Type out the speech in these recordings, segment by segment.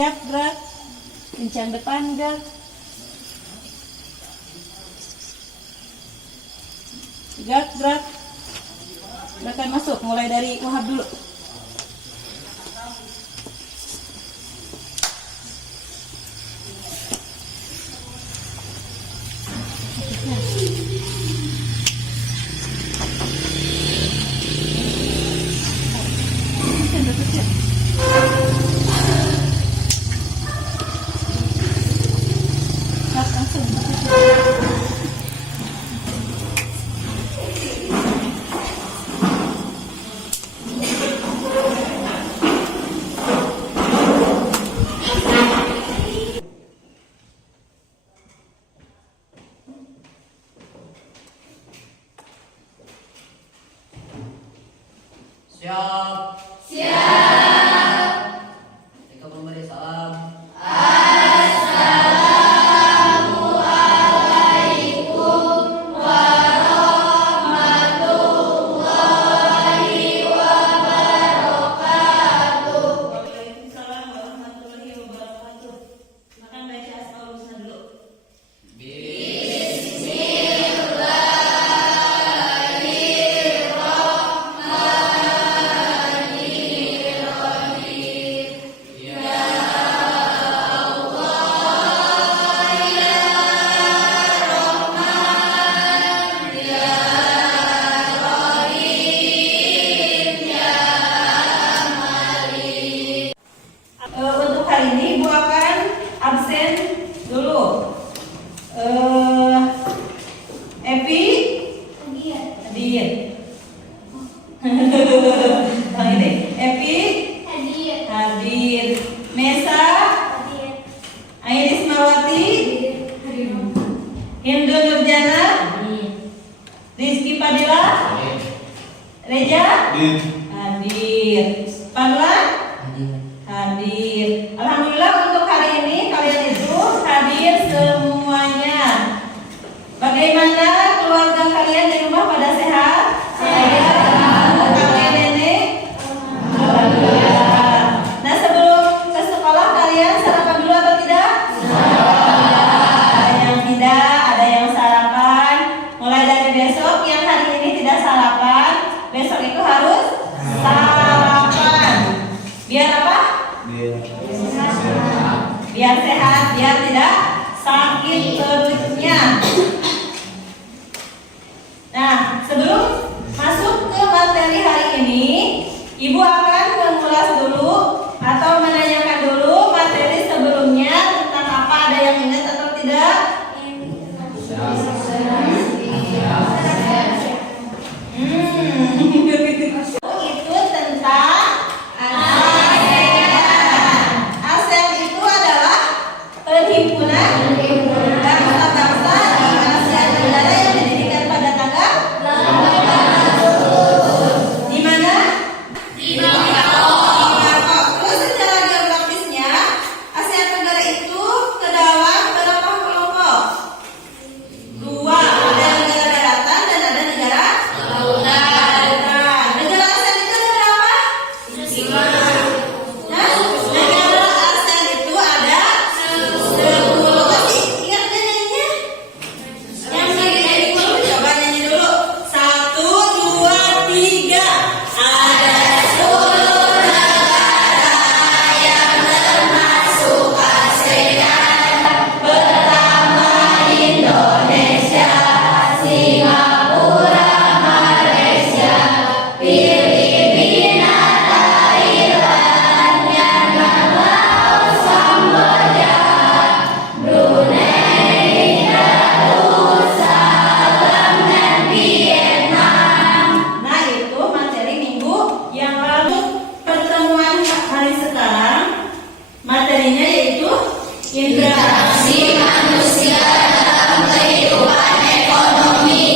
Gerak, kencang depan gerak. Gerak. Gerakan masuk, mulai dari Wahab dulu. Siap. Siap. Eka memberi salam. Assalamualaikum warahmatullahi wabarakatuh. Waalaikumsalam warahmatullahi wabarakatuh. Makan baca asmaul husna dulu. Untuk hari ini Ibu akan absen dulu. Epi, hadir. Yang ini Epi, hadir. Mesa, Airis Mawati, Hindu Nurjana, Rizky Padilla, Reja, hadir. Parla, hadir. Alhamdulillah untuk hari ini kalian itu hadir semuanya. Bagaimana keluarga kalian di rumah pada sehat? Kakek nenek? Alhamdulillah. Nah, sebelum ke sekolah kalian sarapan dulu atau tidak? Ada yang tidak, ada yang sarapan. Mulai dari besok yang hari ini tidak sarapan, besok itu harus sarapan. Biar apa? Biar sehat, biar tidak sakit perutnya. Nah, sebelum masuk ke materi hari ini, Ibu akan mengulas dulu atau menanyakan dulu materi sebelumnya tentang apa, ada yang ingat atau tidak? Itu tentang ASEAN itu adalah perhimpunan bangsa-bangsa di Asia Tenggara yang didirikan pada tanggal di mana? Di Bangkok. Terus secara geografisnya Asia Tenggara itu terdapat berapa kelompok? Dua, ada negara daratan dan ada negara lautan. Negara ASEAN itu ada berapa? 5. Negara ASEAN itu ada 10. Masih ingat nyanyinya? Yang nyanyi dulu, coba nyanyi dulu. 1, 2, 3. Ada 10 negara yang termasuk ASEAN. Pertama Indonesia, Singapura, Malaysia, Filipina, Thailand, Myanmar, Laos, Kamboja, Brunei, Darussalam, dan Vietnam. Nah, itu materi minggu yang lalu. Pertemuan hari sekarang materinya yaitu interaksi manusia dalam kehidupan ekonomi.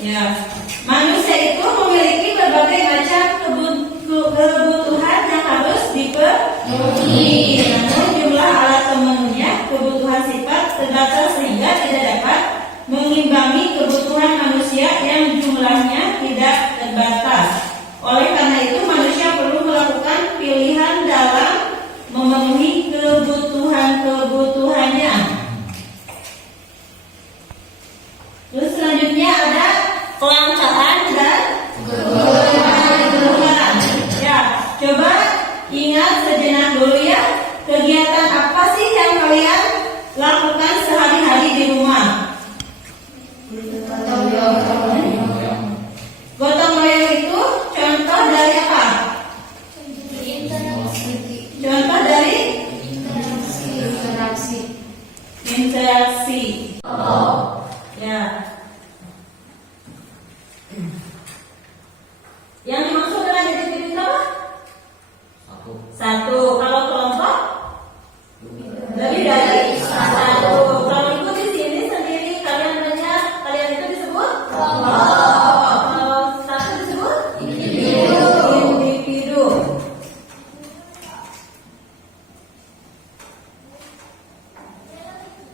Ya, manusia itu memiliki berbagai macam kebutuhan yang harus dipenuhi. Namun jumlah alat pemenuhnya kebutuhan sifat terbatas sehingga tidak dapat mengimbangi kebutuhan manusia yang jumlahnya tidak terbatas. Oleh karena itu manusia perlu melakukan pilihan dalam memenuhi kebutuhan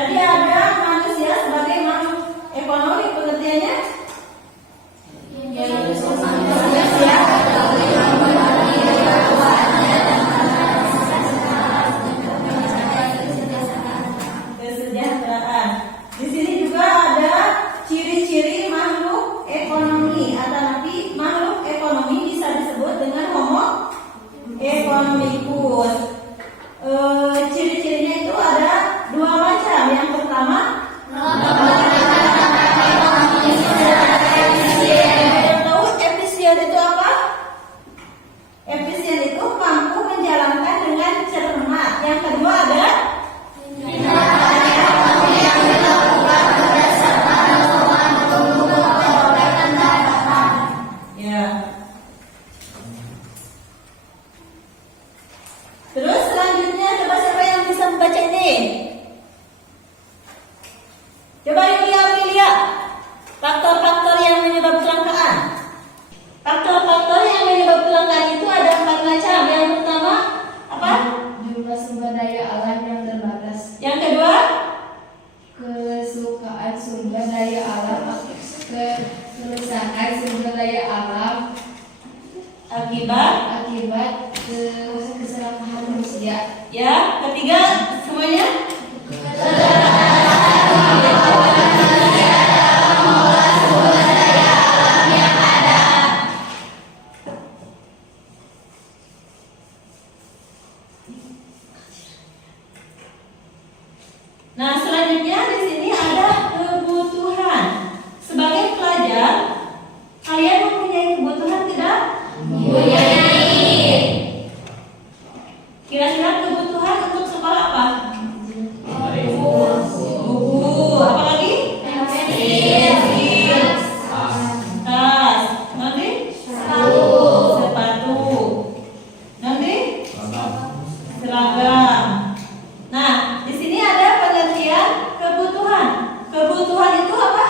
Tadi ada manusia sebagai makhluk ekonomi, pengertiannya? Kesejahteraan. Di sini juga ada ciri-ciri makhluk ekonomi, atau nanti makhluk ekonomi bisa disebut dengan homo economicus. Ciri-cirinya itu ada dua macam. Yang pertama, tahu efisien itu apa? Efisien itu mampu menjalankan dengan cermat. Yang kedua ada ya. Terus selanjutnya coba siapa yang bisa membaca ini? Coba Yulia, faktor-faktor yang menyebab kelangkaan. Faktor-faktor yang menyebab kelangkaan itu ada 4 macam. Yang pertama apa? Jumlah sumber daya alam yang terbatas. Yang kedua, Kesukaan sumber daya alam. Kerusakan sumber daya alam akibat. Keserakahan manusia. Ya, ketiga semuanya. Nah, selanjutnya di sini ada kebutuhan. Sebagai pelajar, kalian mempunyai kebutuhan tidak? Kira-kira kebutuhan untuk sekolah apa? Buku. Apa lagi? Pensil. Tas. Nanti? Sepatu. Nanti? Seragam. Nah, di sini ada pengertian kebutuhan. Kebutuhan itu apa?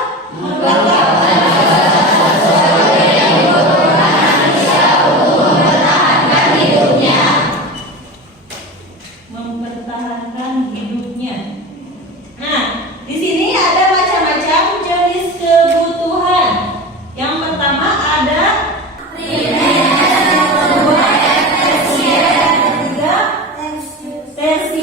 Mempertahankan hidupnya. Nah, di sini ada macam-macam jenis kebutuhan. Yang pertama ada primer, yang kedua tersier, yang ketiga tersier.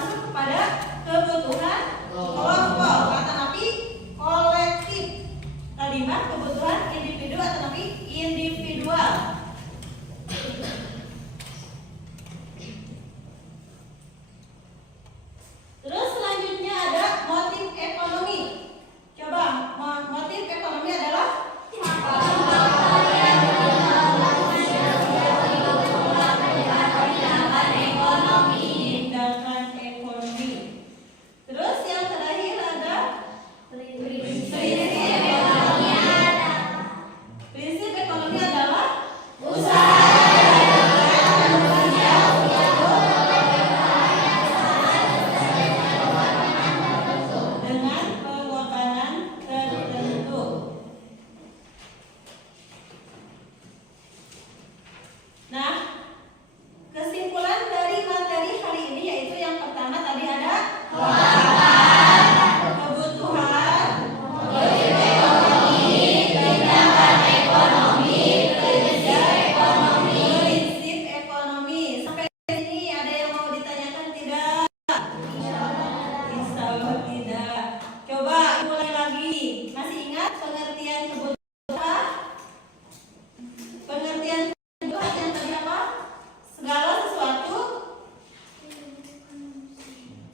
masuk kepada kebutuhan kelompok atau napi kolektif. Tadi mah kebutuhan individu atau napi individual. Terus selanjutnya ada motif ekonomi. Coba motif ekonomi adalah tindakan ekonomi. Terus yang terakhir ada prinsip ekonomi adalah dengan pengorbanan tertentu. Nah, kesimpulan dari materi hari ini yaitu yang pertama tadi ada kebutuhan, prinsip ekonomi. Sampai sini ada yang mau ditanyakan tidak? Insya Allah tidak. Coba mulai lagi. Masih ingat pengertian kebutuhan? Pengertian kebutuhan yang tadi apa?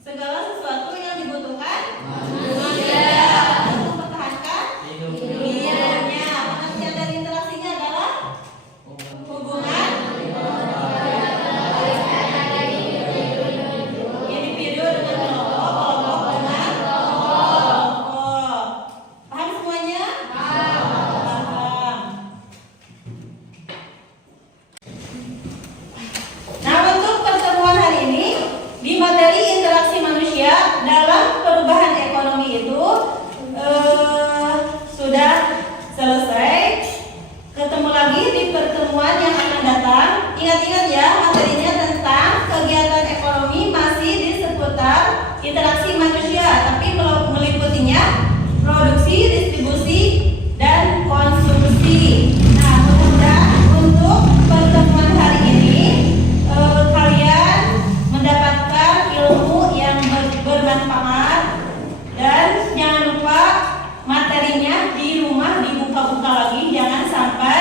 Segala sesuatu yang dibutuhkan manusia untuk mempertahankan hidupnya. Pengertian dari interaksinya adalah hubungan individu dengan kelompok, kelompok dengan kelompok. Paham semuanya? Paham. Nah, untuk pertemuan hari ini di materi interaksi manusia dalam perubahan ekonomi itu sudah selesai. Ketemu lagi di pertemuan yang akan datang. Ingat-ingat ya, materinya tentang kegiatan ekonomi masih di seputar interaksi manusia, tapi meliputinya produksi, distribusi, dan konsumsi. Nah, mudah-mudahan untuk pertemuan hari ini kalian mendapatkan ilmu yang bermanfaat, dan jangan lupa materinya di rumah dibuka-buka lagi, jangan sampai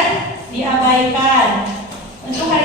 diabaikan. Untuk hari